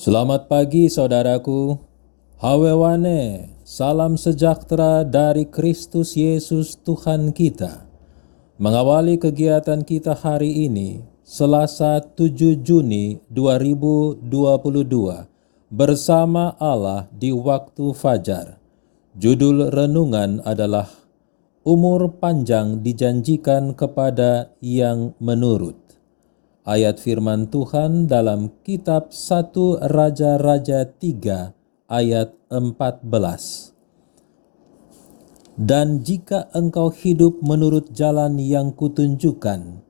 Selamat pagi saudaraku. Hawewane, salam sejahtera dari Kristus Yesus Tuhan kita. Mengawali kegiatan kita hari ini, Selasa 7 Juni 2022, bersama Allah di waktu fajar. Judul renungan adalah Umur Panjang Dijanjikan Kepada Yang Menurut. Ayat firman Tuhan dalam kitab 1 Raja-Raja 3 ayat 14. Dan jika engkau hidup menurut jalan yang kutunjukkan,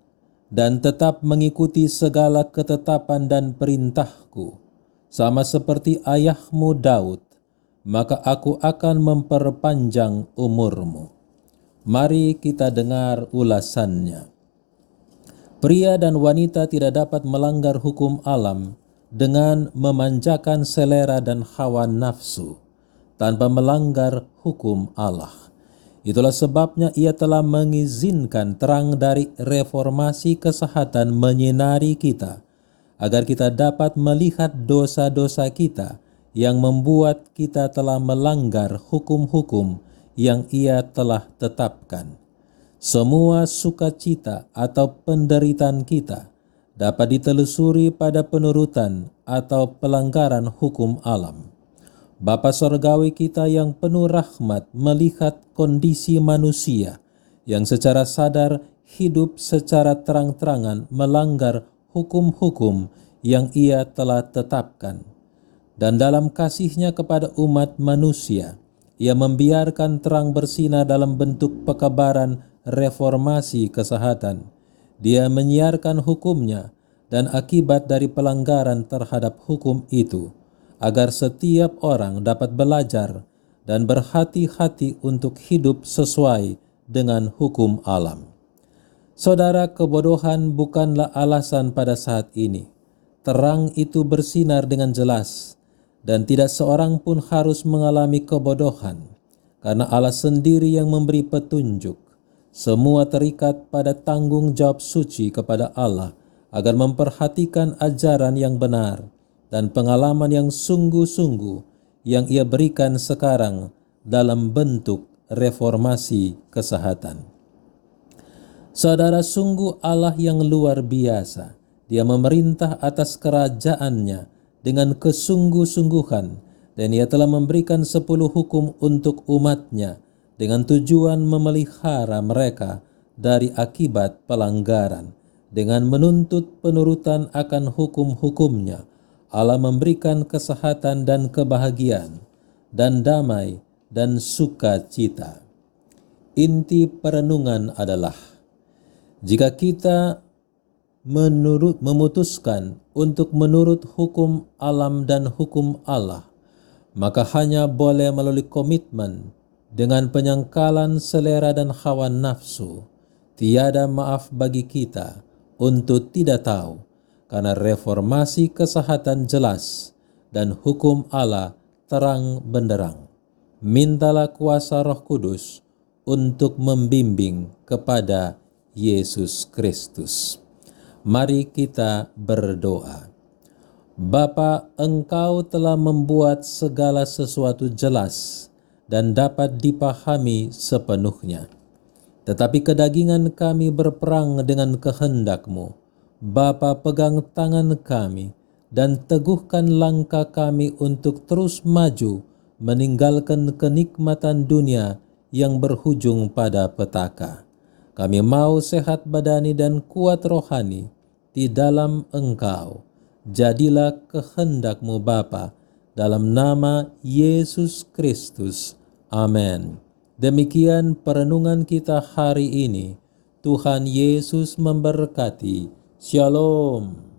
dan tetap mengikuti segala ketetapan dan perintahku, sama seperti ayahmu Daud, maka aku akan memperpanjang umurmu. Mari kita dengar ulasannya. Pria dan wanita tidak dapat melanggar hukum alam dengan memanjakan selera dan hawa nafsu tanpa melanggar hukum Allah. Itulah sebabnya ia telah mengizinkan terang dari reformasi kesehatan menyinari kita, agar kita dapat melihat dosa-dosa kita yang membuat kita telah melanggar hukum-hukum yang ia telah tetapkan. Semua sukacita atau penderitaan kita dapat ditelusuri pada penurutan atau pelanggaran hukum alam. Bapa Sorgawi kita yang penuh rahmat melihat kondisi manusia yang secara sadar hidup secara terang-terangan melanggar hukum-hukum yang ia telah tetapkan. Dan dalam kasih-Nya kepada umat manusia, ia membiarkan terang bersinar dalam bentuk pekabaran reformasi kesehatan. Dia menyiarkan hukum-Nya dan akibat dari pelanggaran terhadap hukum itu, agar setiap orang dapat belajar dan berhati-hati untuk hidup sesuai dengan hukum alam. Saudara, kebodohan bukanlah alasan pada saat ini. Terang itu bersinar dengan jelas, dan tidak seorang pun harus mengalami kebodohan, karena Allah sendiri yang memberi petunjuk. Semua terikat pada tanggung jawab suci kepada Allah agar memperhatikan ajaran yang benar dan pengalaman yang sungguh-sungguh yang ia berikan sekarang dalam bentuk reformasi kesehatan. Saudara, sungguh Allah yang luar biasa. Dia memerintah atas kerajaannya dengan kesungguh-sungguhan, dan ia telah memberikan 10 hukum untuk umatnya dengan tujuan memelihara mereka dari akibat pelanggaran. Dengan menuntut penurutan akan hukum-hukumnya, Allah memberikan kesehatan dan kebahagiaan, dan damai dan sukacita. Inti perenungan adalah, jika kita memutuskan untuk menurut hukum alam dan hukum Allah, maka hanya boleh melalui komitmen dengan penyangkalan selera dan hawa nafsu. Tiada maaf bagi kita untuk tidak tahu, karena reformasi kesehatan jelas dan hukum Allah terang benderang. Mintalah kuasa Roh Kudus untuk membimbing kepada Yesus Kristus. Mari kita berdoa. Bapa, Engkau telah membuat segala sesuatu jelas dan dapat dipahami sepenuhnya. Tetapi kedagingan kami berperang dengan kehendak-Mu. Bapa, pegang tangan kami dan teguhkan langkah kami untuk terus maju meninggalkan kenikmatan dunia yang berujung pada petaka. Kami mau sehat badani dan kuat rohani di dalam Engkau. Jadilah kehendak-Mu Bapa, dalam nama Yesus Kristus. Amin. Demikian perenungan kita hari ini. Tuhan Yesus memberkati. Shalom.